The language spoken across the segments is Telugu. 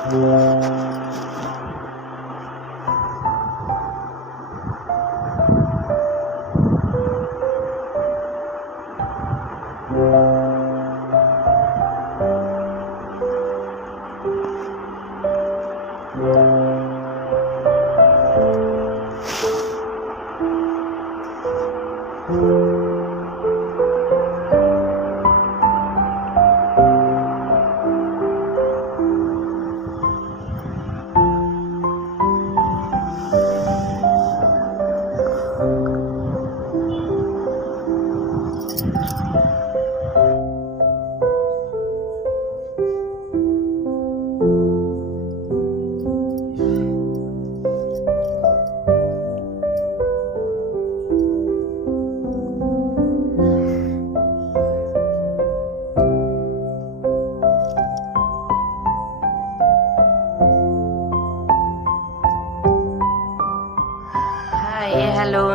హలో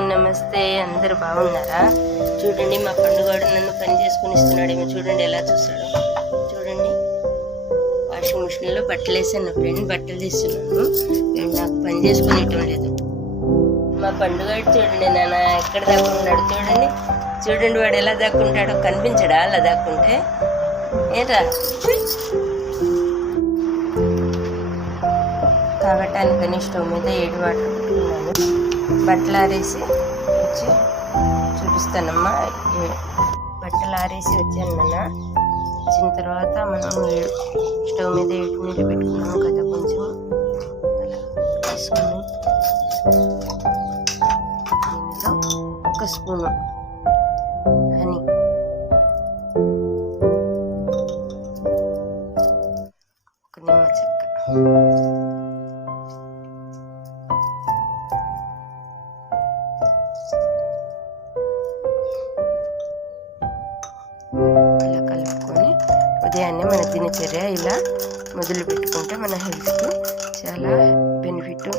నమస్తే, అందరు బాగున్నారా? చూడండి మా పండుగాడు నన్ను పని చేసుకుని ఇస్తున్నాడేమో. చూడండి ఎలా చూస్తాడు. చూడండి, వాషింగ్ మిషన్లో బట్టలు వేసాను ఫ్రెండ్, బట్టలు తీస్తున్నాను. నాకు పని చేసుకుని ఇవ్వడం లేదు. మా పండుగాడు చూడండి నాన్న ఎక్కడ దాక్కున్నాడు. చూడండి చూడండి వాడు ఎలా దాక్కుంటాడో. కనిపించడా అలా దాక్కుంటే? ఏంట్రా తాగటానికని స్టవ్ మీద 7 వాటర్ పెట్టుకున్నాను. బట్టలు ఆరేసి వచ్చి చూపిస్తానమ్మా. బట్టలు ఆరేసి వచ్చాను నాన్న. వచ్చిన తర్వాత మనం స్టవ్ మీద 7 నీళ్ళు పెట్టుకున్నాము కదా, కొంచెం అలా తీసుకొని దీనిలో 1 స్పూను హనీ, 1 నిమ్మ చెక్క, అలా కలుపుకొని ఉదయాన్నే మన దినచర్య ఇలా మొదలు పెట్టుకుంటే మన హెల్త్కి చాలా బెనిఫిట్.